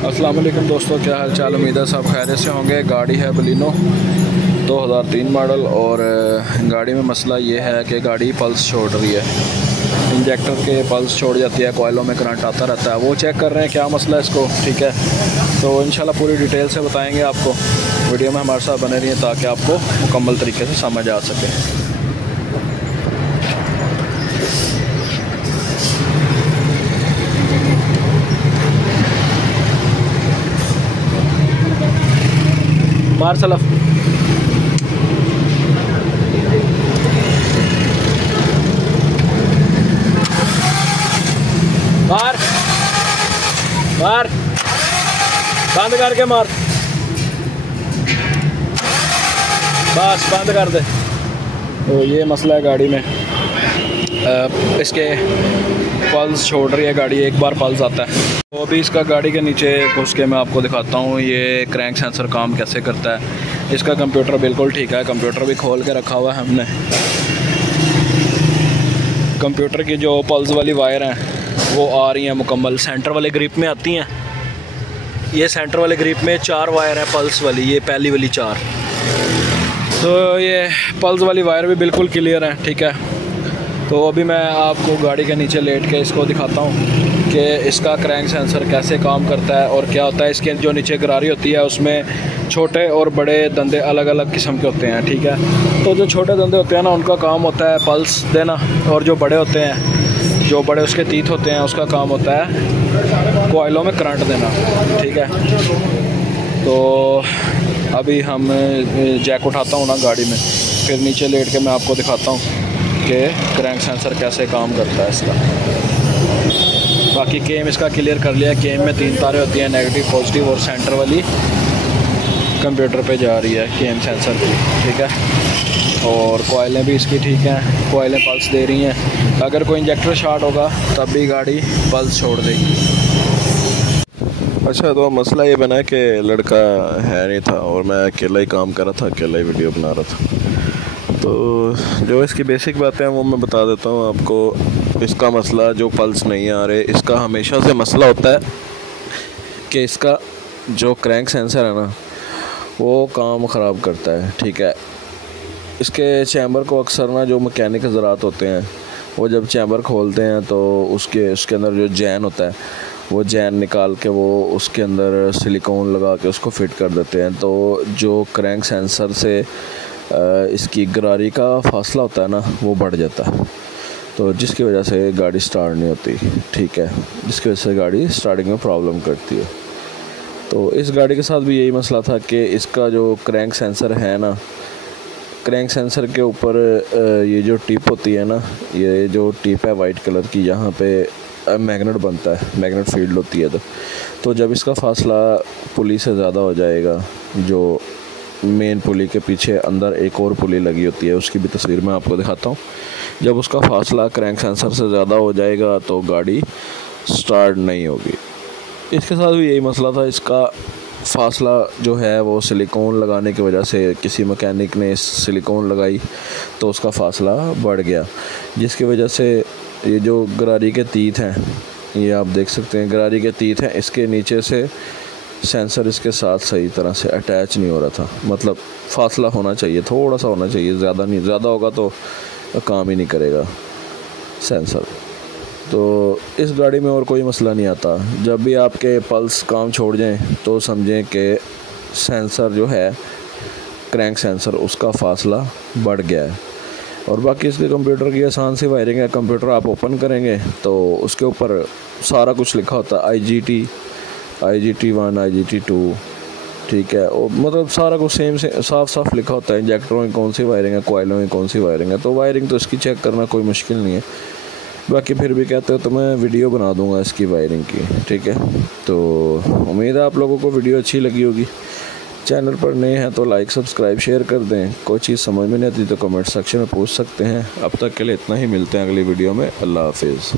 अस्सलाम वालेकुम दोस्तों, क्या हाल चाल। उम्मीद है सब खैरियत से होंगे। गाड़ी है बलिनो 2003 मॉडल और गाड़ी में मसला ये है कि गाड़ी पल्स छोड़ रही है। इंजेक्टर के पल्स छोड़ जाती है, कोयलों में करंट आता रहता है। वो चेक कर रहे हैं क्या मसला है इसको, ठीक है। तो इंशाल्लाह पूरी डिटेल से बताएंगे आपको। वीडियो में हमारे साथ बने रहिए ताकि आपको मुकम्मल तरीके से समझ आ सके। मार सलफ मार मार बंद करके मार, बस बंद कर दे। तो ये मसला है गाड़ी में, इसके पल्स छोड़ रही है गाड़ी। एक बार पल्स आता है तो अभी इसका गाड़ी के नीचे घुस के मैं आपको दिखाता हूँ ये क्रैंक सेंसर काम कैसे करता है। इसका कंप्यूटर बिल्कुल ठीक है, कंप्यूटर भी खोल के रखा हुआ है हमने। कंप्यूटर की जो पल्स वाली वायर हैं वो आ रही हैं मुकम्मल, सेंटर वाले ग्रिप में आती हैं। ये सेंटर वाले ग्रिप में 4 वायर हैं पल्स वाली, ये पहली वाली 4। तो ये पल्स वाली वायर भी बिल्कुल क्लियर है, ठीक है। तो अभी मैं आपको गाड़ी के नीचे लेट के इसको दिखाता हूँ कि इसका क्रैंक सेंसर कैसे काम करता है और क्या होता है। इसके जो नीचे गरारी होती है उसमें छोटे और बड़े दंदे अलग अलग किस्म के होते हैं, ठीक है। तो जो छोटे दंदे होते हैं ना, उनका काम होता है पल्स देना, और जो बड़े होते हैं, जो बड़े उसके तीत होते हैं, उसका काम होता है कोयलों में करंट देना, ठीक है। तो अभी हम जैक उठाता हूँ ना गाड़ी में, फिर नीचे लेट के मैं आपको दिखाता हूँ कि क्रैंक सेंसर कैसे काम करता है इसका। बाकी केम इसका क्लियर कर लिया। केम में 3 तारें होती हैं, नेगेटिव, पॉजिटिव और सेंटर वाली कंप्यूटर पे जा रही है केम सेंसर की, ठीक है। और कोयलें भी इसकी ठीक हैं, कोयलें पल्स दे रही हैं। अगर कोई इंजेक्टर शॉर्ट होगा तब भी गाड़ी पल्स छोड़ देगी। अच्छा, तो मसला ये बना कि लड़का है नहीं था और मैं अकेला ही काम कर रहा था, अकेला ही वीडियो बना रहा था। तो जो इसकी बेसिक बातें हैं वो मैं बता देता हूँ आपको। इसका मसला जो पल्स नहीं आ रहे, इसका हमेशा से मसला होता है कि इसका जो क्रैंक सेंसर है ना वो काम ख़राब करता है, ठीक है। इसके चैम्बर को अक्सर ना जो मैकेनिक ज़रात होते हैं वो जब चैम्बर खोलते हैं तो उसके अंदर जो जैन होता है वो जैन निकाल के वो उसके अंदर सिलिकॉन लगा के उसको फिट कर देते हैं। तो जो क्रैंक सेंसर से इसकी गरारी का फासला होता है ना वो बढ़ जाता है, तो जिसकी वजह से गाड़ी स्टार्ट नहीं होती, ठीक है। जिसकी वजह से गाड़ी स्टार्टिंग में प्रॉब्लम करती है। तो इस गाड़ी के साथ भी यही मसला था कि इसका जो क्रैंक सेंसर है ना, क्रैंक सेंसर के ऊपर ये जो टिप होती है ना, ये जो टिप है वाइट कलर की, यहाँ पे मैग्नेट बनता है, मैग्नेट फील्ड होती है। तो जब इसका फासला पुली से ज़्यादा हो जाएगा, जो मेन पुली के पीछे अंदर एक और पुली लगी होती है, उसकी भी तस्वीर मैं आपको दिखाता हूँ। जब उसका फासला क्रैंक सेंसर से ज़्यादा हो जाएगा तो गाड़ी स्टार्ट नहीं होगी। इसके साथ भी यही मसला था। इसका फासला जो है वो सिलिकॉन लगाने की वजह से, किसी मैकेनिक ने सिलिकॉन लगाई तो उसका फासला बढ़ गया, जिसकी वजह से ये जो गरारी के तीत हैं, ये आप देख सकते हैं गरारी के तीत हैं, इसके नीचे से सेंसर इसके साथ सही तरह से अटैच नहीं हो रहा था। मतलब फासला होना चाहिए, थोड़ा सा होना चाहिए, ज़्यादा नहीं। ज़्यादा होगा तो काम ही नहीं करेगा सेंसर। तो इस गाड़ी में और कोई मसला नहीं आता। जब भी आपके पल्स काम छोड़ जाएं तो समझें कि सेंसर जो है क्रैंक सेंसर, उसका फासला बढ़ गया है। और बाकी इसके कंप्यूटर की आसान सी वायरिंग है। कंप्यूटर आप ओपन करेंगे तो उसके ऊपर सारा कुछ लिखा होता है, IGT1, IGT2, ठीक है। और मतलब सारा कुछ सेम से साफ लिखा होता है। इंजेक्टरों की कौन सी वायरिंग है, कोयलों में कौन सी वायरिंग है। तो वायरिंग तो इसकी चेक करना कोई मुश्किल नहीं है। बाकी फिर भी कहते हो तो मैं वीडियो बना दूंगा इसकी वायरिंग की, ठीक है। तो उम्मीद है आप लोगों को वीडियो अच्छी लगी होगी। चैनल पर नए हैं तो लाइक, सब्सक्राइब, शेयर कर दें। कोई चीज़ समझ में नहीं आती तो कमेंट सेक्शन में पूछ सकते हैं। अब तक के लिए इतना ही, मिलते हैं अगली वीडियो में। अल्लाह हाफिज़।